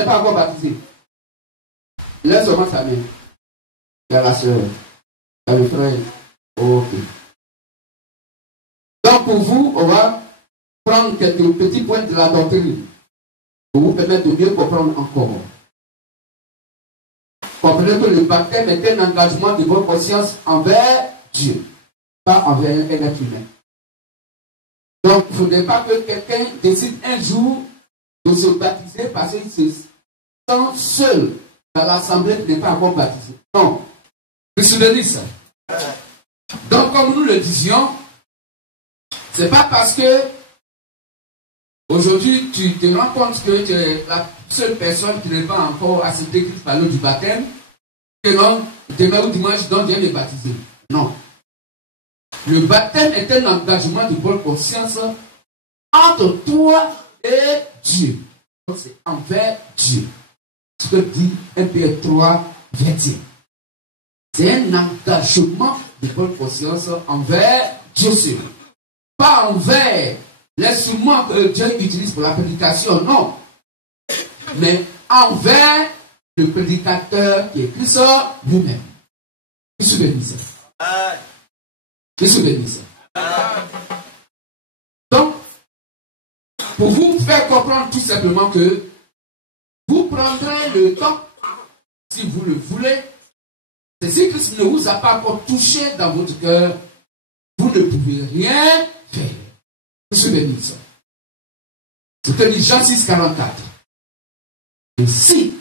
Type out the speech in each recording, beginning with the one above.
n'est pas encore baptisé, laisse seulement sa main. Il y a la soeur, il y a le frère. Ok. Donc pour vous, on va prendre quelques petits points de la doctrine pour vous permettre de mieux comprendre encore. Comprenez que le baptême est un engagement de votre conscience envers Dieu, pas envers un être humain. Donc, il ne faudrait pas que quelqu'un décide un jour de se baptiser parce qu'il se sent seul dans l'assemblée qui n'est pas encore baptisé. Non. Vous vous souvenez ça? Donc, comme nous le disions, ce n'est pas parce que aujourd'hui tu te rends compte que tu es la seule personne qui n'est pas encore acceptée Christ par l'eau du baptême, que non, demain ou dimanche, donc viens me baptiser. Non. Le baptême est un engagement de bonne conscience entre toi et Dieu. Donc c'est envers Dieu. Ce que dit 1 Pierre 3, 21. C'est un engagement de bonne conscience envers Dieu seul. Pas envers l'instrument que Dieu utilise pour la prédication, non. Mais envers le prédicateur qui est Christ lui-même. Vous vous souvenez ça? Vous vous souvenez ça? Donc, pour vous faire comprendre tout simplement que vous prendrez le temps, si vous le voulez, c'est si Christ ne vous a pas encore touché dans votre cœur, vous ne pouvez rien faire. Vous vous souvenez de ça? C'est ce que dit Jean 6, 44. Et si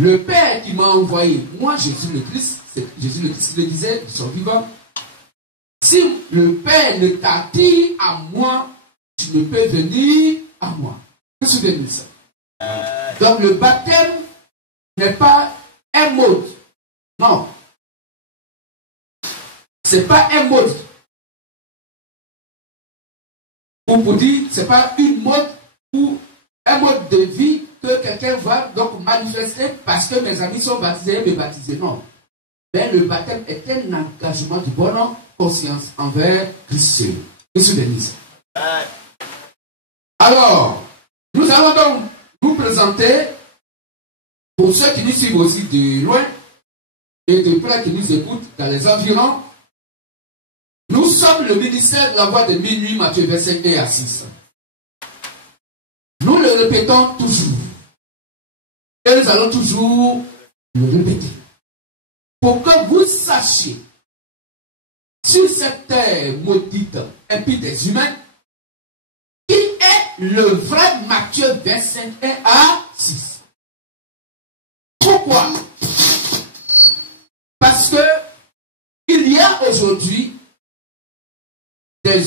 le Père qui m'a envoyé, moi Jésus le Christ, c'est Jésus le Christ qui le disait, de son vivant, si le Père ne t'attire à moi, tu ne peux venir à moi. Vous vous souvenez de ça? Donc le baptême n'est pas un mode. Non. C'est pas un mode. Ou pour dire, c'est pas une mode ou un mode de vie que quelqu'un va donc manifester parce que mes amis sont baptisés et me baptiser. Non. Mais le baptême est un engagement de bonne conscience envers Christ. Vous souvenez ça? Alors, nous allons donc vous présenter, pour ceux qui nous suivent aussi de loin et de près qui nous écoutent dans les environs, nous sommes le ministère de la voix de minuit, Matthieu 25 et à 6. Nous le répétons toujours. Et nous allons toujours le répéter. Pour que vous sachiez, sur cette terre maudite, impie des humains, qui est le vrai Matthieu 25 et à 6. Pourquoi? Parce que il y a aujourd'hui des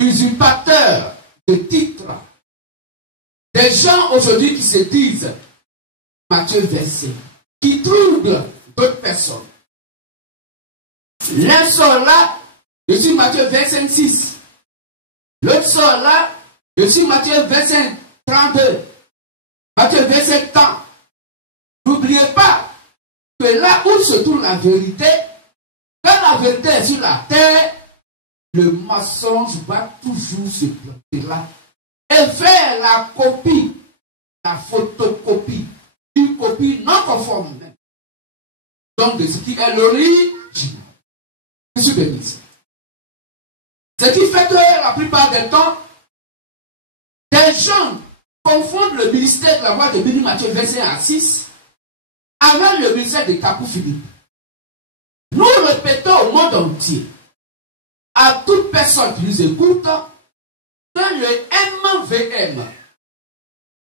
usurpateurs de titres, des gens aujourd'hui qui se disent Matthieu 25, qui troublent d'autres personnes. L'un sort là, je suis Matthieu 25, 6. L'autre sort là, je suis Matthieu 25, 32. Matthieu 25 ans. N'oubliez pas que là où se trouve la vérité, quand la vérité est sur la terre, le mensonge va toujours se planter là et faire la copie, la photocopie, une copie non conforme même. Donc de ce qui est l'origine. Monsieur Bénis. Ce qui fait que la plupart des temps, des gens confondent le ministère de la voix de Béni Matthieu 25 à 6 avec le ministère de Capou Philippe. Nous répétons au monde entier, à toute personne qui nous écoute, que le MVM,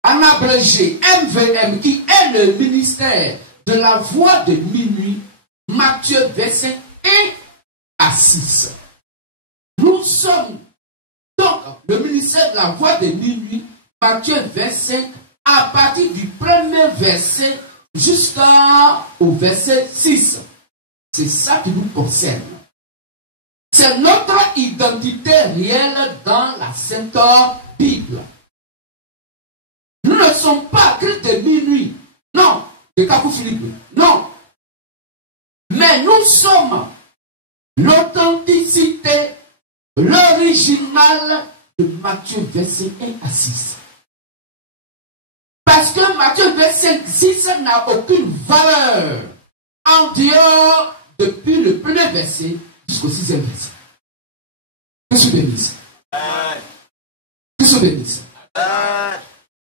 en abrégé MVM, qui est le ministère de la voix de minuit, Matthieu 25 et à 6. Nous sommes donc le ministère de la voix de minuit, Matthieu 25, à partir du premier verset jusqu'au verset 6. C'est ça qui nous concerne. C'est notre identité réelle dans la Sainte Bible. Nous ne sommes pas Christ de minuit, non, de Capou Philippe, non. Mais nous sommes l'authenticité, l'original de Matthieu 21 à 6. Parce que Matthieu 25:6 n'a aucune valeur en dehors depuis le premier verset jusqu'au 6e verset. Que se bénisse. Que se bénisse.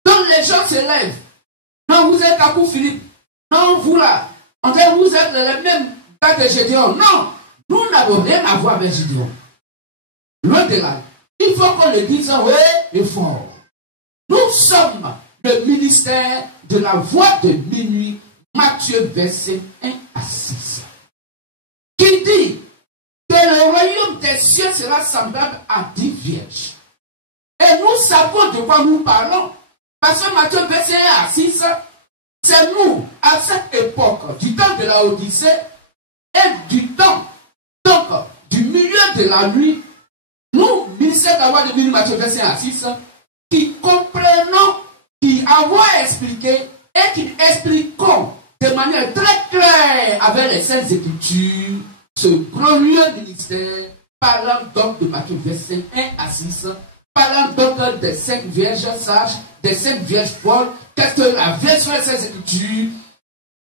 Donc les gens se lèvent. Non, vous êtes à coup Philippe. Non, vous là. On dit vous êtes les mêmes gars que Gédéon. Non, nous n'avons rien à voir avec Gédéon. Loin de là. Il faut qu'on le dise oui et fort. Nous sommes le ministère de la voix de minuit, Matthieu verset 1 à 6. Qui dit que le royaume des cieux sera semblable à 10 vierges. Et nous savons de quoi nous parlons. Parce que Matthieu verset 1 à 6, c'est nous, à cette époque, du temps de la Odyssée, et du temps, donc, du milieu de la nuit, nous, ministère de la voix de minuit, Matthieu verset 1 à 6, qui comprenons, qui avons expliqué et qui expliquons de manière très claire avec les Saintes Écritures ce glorieux ministère, parlant donc de Matthieu verset 1 à 6, parlant donc des 5 vierges sages, des 5 vierges folles, qu'est-ce que la vierge sur les Saintes Écritures,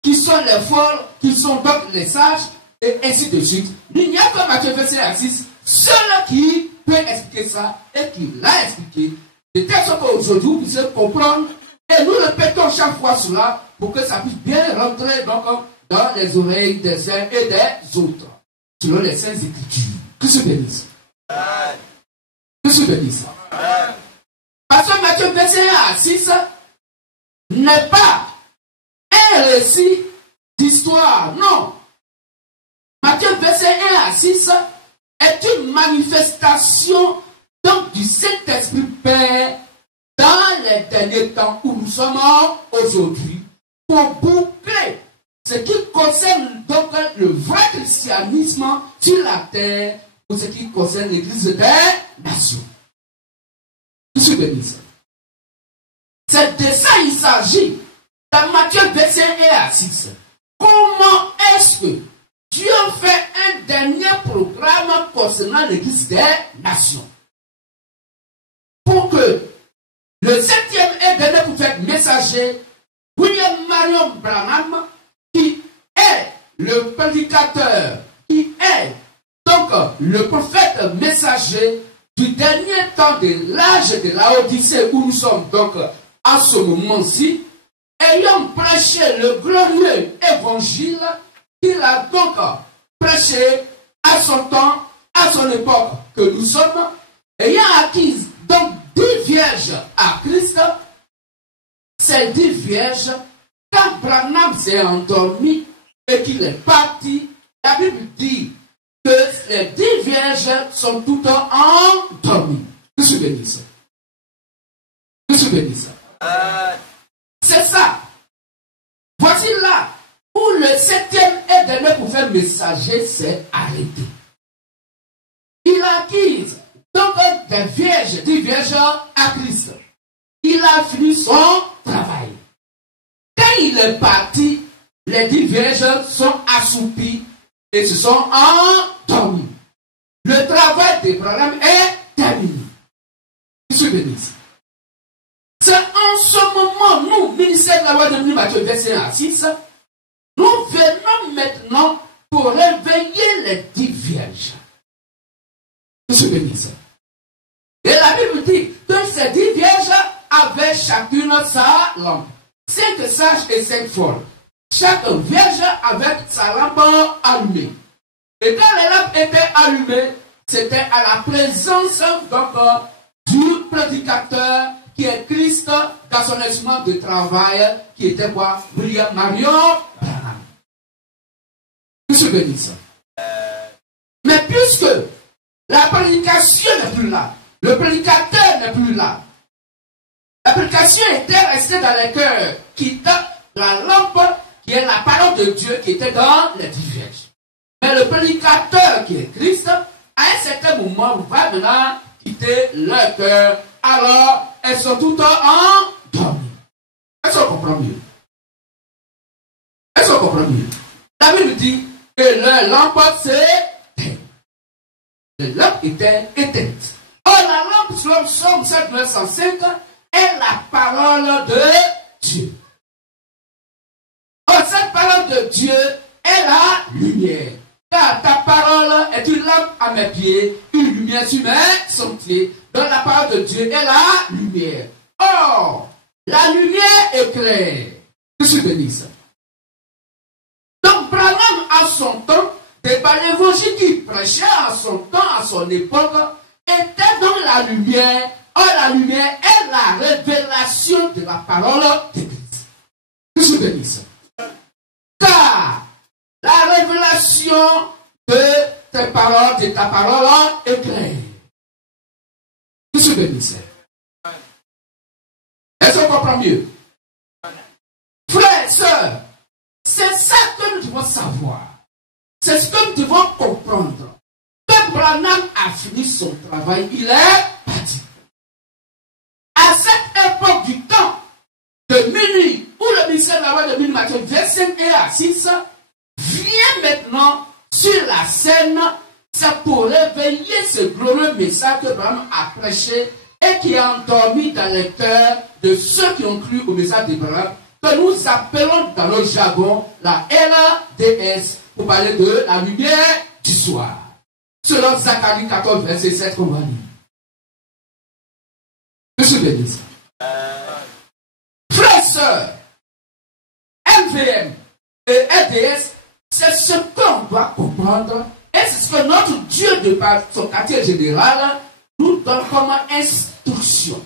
qui sont les folles, qui sont donc les sages, et ainsi de suite. Il n'y a que Matthieu verset 1 à 6, seul qui peut expliquer ça et qui l'a expliqué. De telle sorte qu'aujourd'hui, vous puissiez comprendre, et nous répétons chaque fois cela pour que ça puisse bien rentrer donc, dans les oreilles des uns et des autres, selon les Saintes Écritures. Que se bénisse. Que se bénisse. Parce que Matthieu verset 1 à 6 n'est pas un récit d'histoire, non. Matthieu verset 1 à 6 est une manifestation donc du Saint-Esprit Père dans les derniers temps où nous sommes aujourd'hui pour boucler ce qui concerne donc le vrai christianisme sur la terre pour ce qui concerne l'Église des nations. Je suis béni. C'est de ça il s'agit dans Matthieu verset 1 à 6. Comment est-ce que Dieu fait un dernier programme concernant l'Église des nations? Pour que le 7e et dernier prophète messager, William Marion Branham, qui est le prédicateur, qui est donc le prophète messager du dernier temps de l'âge de la Odyssée où nous sommes donc à ce moment-ci, ayant prêché le glorieux évangile qu'il a donc prêché à son temps, à son époque que nous sommes, ayant acquis donc 10 vierges à Christ. Ces 10 vierges, quand Branham s'est endormi et qu'il est parti, la Bible dit que les 10 vierges sont toutes endormies. Que se bénisse. Que se bénisse. C'est ça. Voici là où le 7e et dernier prophète messager s'est arrêté. Il a acquis donc des vierges, 10 vierges à Christ. Il a fini son travail. Quand il est parti, les 10 vierges sont assoupies et se sont endormies. Le travail des programmes est terminé. Monsieur bénisse. C'est en ce moment, nous, ministère de la loi de Matthieu verset 1 à 6, nous venons maintenant pour réveiller les 10 vierges. Monsieur bénisse. Et la Bible dit que ces 10 vierges avaient chacune sa lampe. 5 sages et 5 folles. Chaque vierge avait sa lampe allumée. Et quand les lampes étaient allumées, c'était à la présence donc du prédicateur qui est Christ dans son instrument de travail qui était quoi? William Marion Branham. Que se bénisse. Mais puisque la prédication n'est plus là, le prédicateur n'est plus là, la prédication était restée dans les cœurs, quittant la lampe qui est la parole de Dieu qui était dans les 10 vierges. Mais le prédicateur qui est Christ, à un certain moment, va maintenant quitter leur cœur. Alors, elles sont toutes endormies. Est-ce qu'on comprend mieux? Est-ce qu'on comprend mieux? La Bible dit que leur lampe s'est. Les lampes étaient éteintes. Or, la lampe, selon Somme 7, 905, est la parole de Dieu. Oh, cette parole de Dieu est la lumière. Car ta parole est une lampe à mes pieds, une lumière sur mes sentiers. Donc la parole de Dieu est la lumière. Or, la lumière éclaire. Que je bénisse. Donc Branham, à son temps, l'évangile qu'il prêchait à son temps, à son époque, était dans la lumière. Or, la lumière est la révélation de la parole de Christ. Que je bénisse. Car la révélation de tes paroles, de ta parole, éclaire. Que je bénisse. Est-ce qu'on comprend mieux? Frères, sœurs, c'est ça que nous devons savoir. C'est ce que nous devons comprendre. Que Branham a fini son travail, il est parti. À cette époque du temps de minuit, où le ministère de la loi de minuit, Matthieu 25 et à 6, vient maintenant sur la scène, c'est pour réveiller ce glorieux message que Branham a prêché et qui a endormi dans les cœurs de ceux qui ont cru au message d'Abraham, que nous appelons dans le jargon la LDS, pour parler de la lumière du soir. Selon Zacharie 14, verset 7, qu'on va lire. Monsieur bénisse. Frères, sœurs, MVM et LDS, c'est ce qu'on doit comprendre et c'est ce que notre Dieu, de par son quartier général, nous donne comme instruction.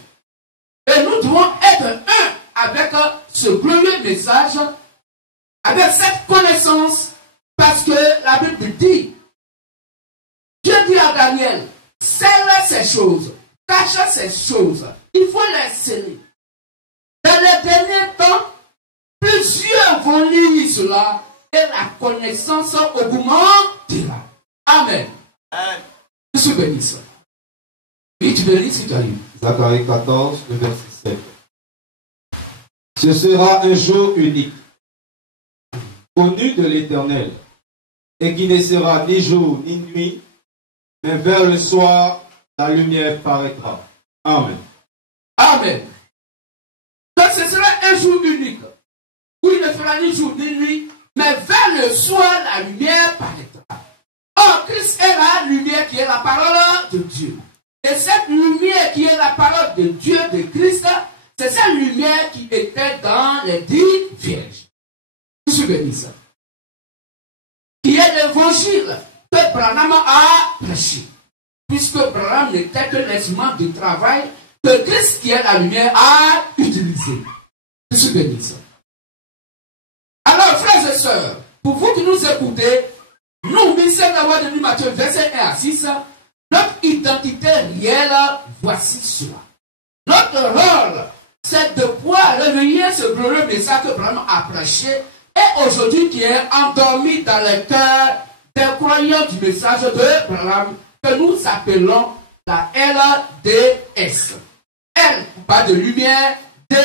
Et nous devons être un avec ce glorieux message, avec cette connaissance, parce que la Bible dit, Dieu dit à Daniel, scelle ces choses, cache ces choses, il faut les sceller. Dans les derniers temps, plusieurs vont lire cela et la connaissance augmentera. Amen. Amen. Je suis béni. Oui, tu bénis si tu as lu. Zacharie 14, le verset 7. Ce sera un jour unique, connu de l'Éternel, et qui ne sera ni jour ni nuit, mais vers le soir, la lumière paraîtra. Amen. Amen. Donc ce sera un jour unique, où il ne fera ni jour ni nuit, mais vers le soir, la lumière paraîtra. Or, Christ est la lumière qui est la parole de Dieu. Et cette lumière qui est la parole de Dieu, de Christ, c'est cette lumière qui était dans les 10 vierges. Je suis béni ça. Qui est l'évangile que Branham a prêché. Puisque Branham n'était que l'instrument du travail que Christ qui est la lumière a utilisé. Je suis béni ça. Alors, frères et sœurs, pour vous qui nous écoutez, nous, ministère de la loi de Matthieu, verset 1 à 6, notre identité réelle, voici cela. Notre rôle, c'est de pouvoir réveiller ce glorieux message que Branham a prêché et aujourd'hui qui est endormi dans le cœur des croyants du message de Branham que nous appelons la LDS. L pour parler de lumière, D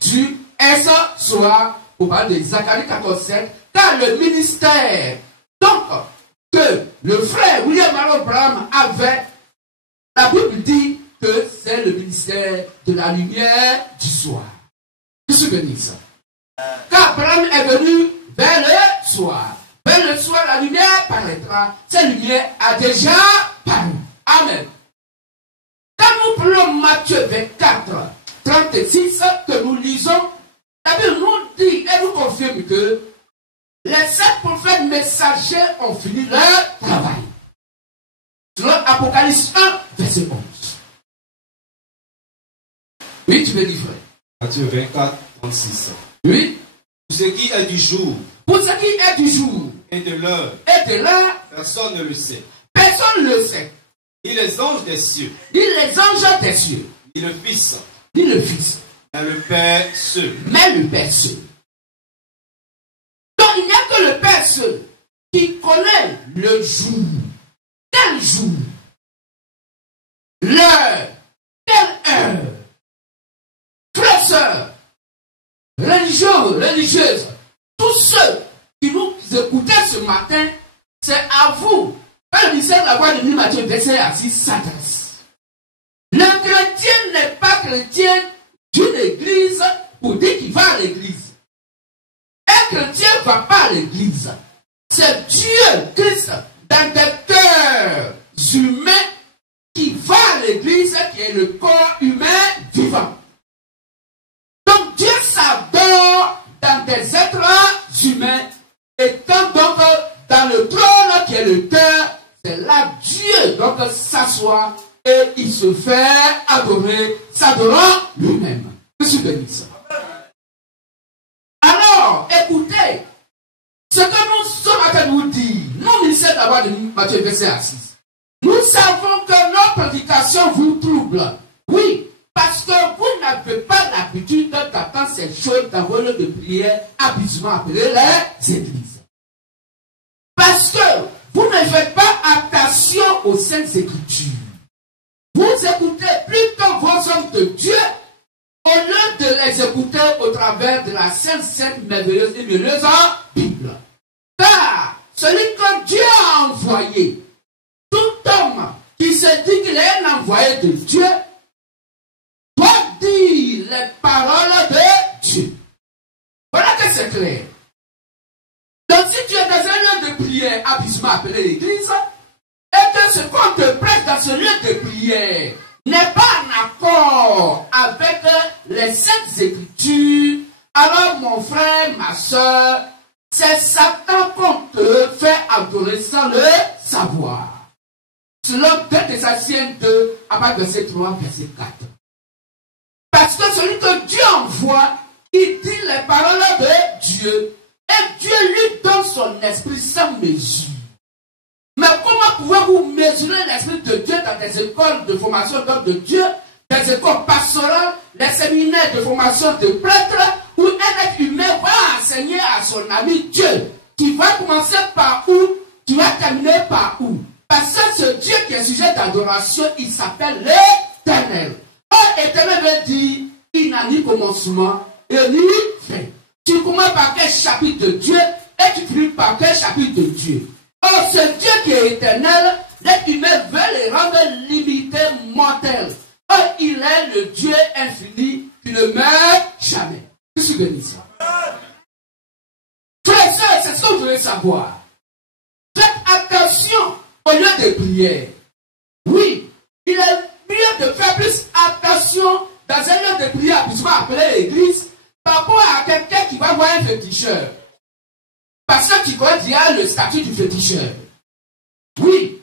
du S soir pour parler de Zacharie 14:7, car le ministère donc que le frère William Marion Branham avait, la Bible dit que c'est le ministère de la lumière du soir. Je suis béni ça. Car Branham est venu vers le soir. Vers le soir, la lumière paraîtra. Cette lumière a déjà paru. Amen. Quand nous prenons Matthieu 24, 36, que nous lisons, la Bible nous dit et nous confirme que les 7 prophètes messagers ont fini leur travail. Selon Apocalypse 1, verset 11. Oui, tu veux dire, frère. Matthieu 24, 36. Oui. Pour ce qui est du jour. Pour ce qui est du jour. Et de l'heure. Et de l'heure. Personne ne le sait. Personne ne le sait. Ni les anges des cieux. Ni les anges des cieux. Ni le Fils. Ni le Fils. Mais le Père seul. Mais le Père seul. Donc il n'y a que le Père seul qui connaît le jour. Quel jour? L'heure. Quelle heure? Frères, sœurs, religieux, religieuses, tous ceux qui nous écoutaient ce matin, c'est à vous que le ministère de la voix de Matthieu verset à 6 s'adresse. Le chrétien n'est pas chrétien d'une église pour dire qu'il va à l'église. va pas à l'église. C'est Dieu, Christ, dans des cœurs humains qui va à l'église, qui est le corps humain vivant. Donc Dieu s'adore dans des êtres humains, étant donc dans le trône qui est le cœur, c'est là Dieu donc s'assoit et il se fait adorer, s'adorant lui-même. Je suis béni ça. Alors, écoutez, ce que nous sommes en train de nous dire, nous ministère d'abord de Matthieu verset 6. Nous savons que nos prédications vous troublent. Oui, parce que vous n'avez pas l'habitude d'attendre ces choses dans vos lieux de prière, habituellement appelées les églises. Parce que vous ne faites pas attention aux saintes écritures. Vous écoutez plutôt vos hommes de Dieu au lieu de les écouter au travers de la sainte, merveilleuse et mielleuse Bible. Car celui que Dieu a envoyé, tout homme qui se dit qu'il est un envoyé de Dieu, doit dire les paroles de Dieu. Voilà que c'est clair. Donc si tu es dans un lieu de prière habituellement appelé l'église, et que ce qu'on te prête dans ce lieu de prière n'est pas en accord avec les saintes écritures, alors mon frère, ma soeur, c'est Satan qu'on te fait adorer sans le savoir. Selon 2 Thessaloniciens 2, à partir de verset 3, verset 4. Parce que celui que Dieu envoie, il dit les paroles de Dieu, et Dieu lui donne son esprit sans mesure. Mais comment pouvez-vous mesurer l'esprit de Dieu dans des écoles de formation d'hommes de Dieu, des écoles pastorales, les séminaires de formation de prêtres, où un être humain va enseigner à son ami Dieu? Tu vas commencer par où? Tu vas terminer par où? Parce que ce Dieu qui est sujet d'adoration, il s'appelle l'Éternel. Or, Éternel veut dire, il n'a ni commencement et ni fin. Tu commences par quel chapitre de Dieu et tu finis par quel chapitre de Dieu? Or, ce Dieu qui est éternel, l'être humain veut les rendre limités, mortels. Or, il est le Dieu infini qui ne meurt jamais. Je suis béni ça. Frères et sœurs, c'est ce que vous devez savoir. Faites attention au lieu de prière. Oui, il est mieux de faire plus attention dans un lieu de prière habituellement appelé l'église par rapport à quelqu'un qui va voir un féticheur. Parce que tu connais déjà le statut du féticheur. Oui.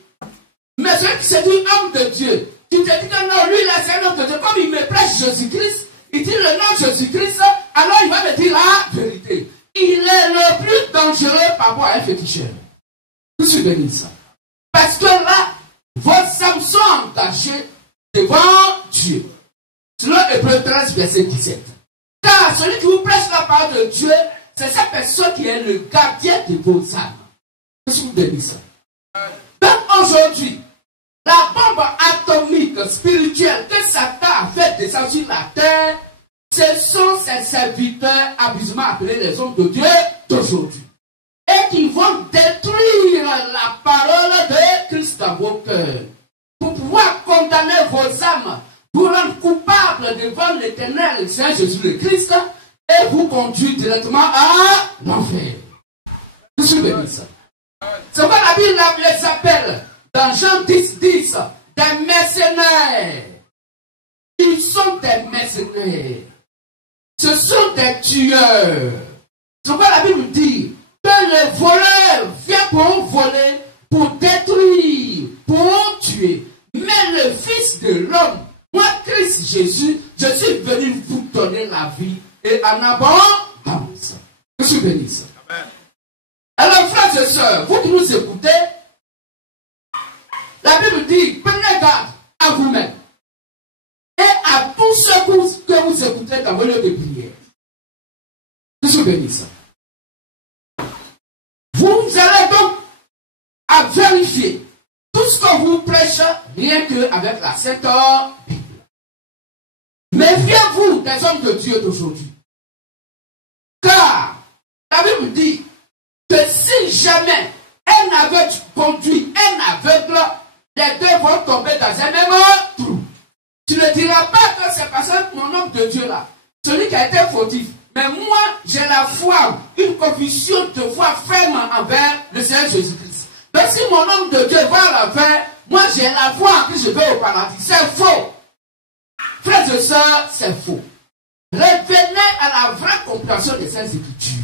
Mais celui qui se dit homme de Dieu, tu te dis que non, lui, là, c'est un homme de Dieu. Comme il me prêche Jésus-Christ, il dit le nom de Jésus-Christ, alors il va me dire la vérité. Il est le plus dangereux par rapport à un féticheur. Je suis béni ça. Parce que là, vos âmes sont engagées devant Dieu. Selon Hébreux 13, verset 17. Car celui qui vous prêche la parole de Dieu, c'est cette personne qui est le gardien de vos âmes. Je suis béni ça. Donc aujourd'hui, la bombe atomique spirituelle que Satan a fait descendre sur la terre, ce sont ses serviteurs abusivement appelés les hommes de Dieu d'aujourd'hui. Et qui vont détruire la parole de Christ dans vos cœurs. Pour pouvoir condamner vos âmes, vous rendre coupables devant l'Éternel, Seigneur Jésus le Christ, et vous conduire directement à l'enfer. Je suis béni ça. C'est pourquoi la Bible les appelle, dans Jean 10, 10, des mercenaires. Ils sont des mercenaires. Ce sont des tueurs. C'est pourquoi la Bible dit que le voleur vient pour voler, pour détruire, pour tuer. Mais le Fils de l'homme, moi, Christ Jésus, je suis venu vous donner la vie et en abondance. Je suis béni ça. Alors, frères et sœurs, vous qui nous écoutez, la Bible dit, prenez garde à vous-même et à tous ceux que vous écoutez dans vos lieux de prière. Je suis béni ça. Vous allez donc à vérifier tout ce qu'on vous prêche, rien qu'avec la Sainte Bible. Méfiez-vous des hommes de Dieu d'aujourd'hui. Car la Bible dit que si jamais un aveugle conduit un aveugle, les deux vont tomber dans un même trou. Tu ne diras pas que c'est parce que mon homme de Dieu là, celui qui a été fautif, Mais moi, j'ai la foi, une conviction de foi ferme envers le Seigneur Jésus-Christ. Mais si mon homme de Dieu va l'enfer, moi j'ai la foi que je vais au paradis. C'est faux. Frères et sœurs, c'est faux. Revenez à la vraie compréhension des Saintes Écritures.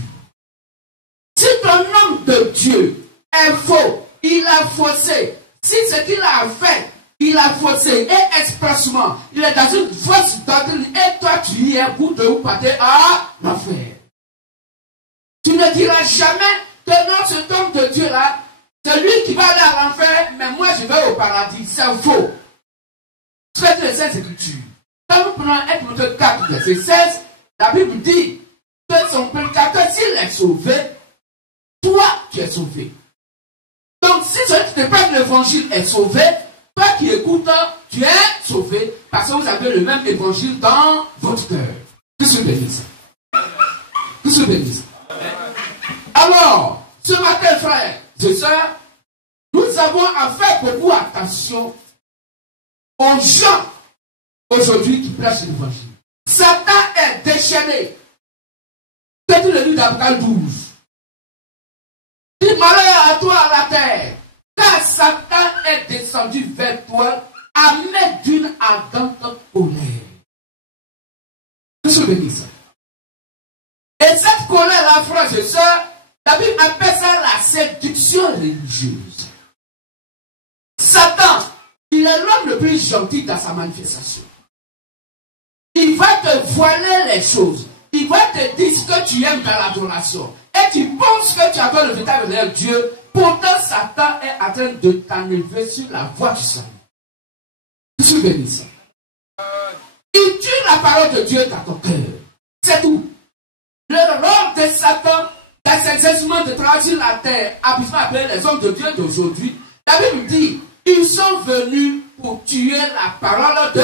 Si ton homme de Dieu est faux, il a faussé. Si ce qu'il a fait, il a faussé, et expressement, il est dans une fausse doctrine, et toi tu y es pour de vous partir à l'enfer. Tu ne diras jamais que non, cet homme de Dieu là, c'est lui qui va aller à l'enfer, mais moi je vais au paradis. C'est faux. C'est les Saintes Écritures. Quand nous prenons Exode 4, verset 16, la Bible dit que son prédicateur, s'il est sauvé, toi tu es sauvé. Donc si celui qui te parle de l'évangile est sauvé, toi qui écoutes, tu es sauvé parce que vous avez le même évangile dans votre cœur. Que se bénisse. Que se bénisse. Alors, ce matin, frères et sœurs, nous avons à faire beaucoup attention aux gens aujourd'hui qui prêchent l'évangile. Satan est déchaîné. C'est tout le livre d'Apocalypse 12. Dis malheur à toi à la terre, car Satan est descendu vers toi à mettre d'une ardente colère. Que je bénisse. Et cette colère-là, frères et sœurs, la Bible appelle ça la séduction religieuse. Satan, il est l'homme le plus gentil dans sa manifestation. Il va te voiler les choses. Il va te dire ce que tu aimes dans l'adoration. Et tu penses que tu adores le véritable Dieu. Pourtant, Satan est en train de t'enlever sur la voie du salut. Je suis béni ça. Il tue la parole de Dieu dans ton cœur. C'est tout. Le rôle de Satan dans cet exercice de travail sur la terre, appelé les hommes de Dieu d'aujourd'hui, la Bible dit, ils sont venus pour tuer la parole de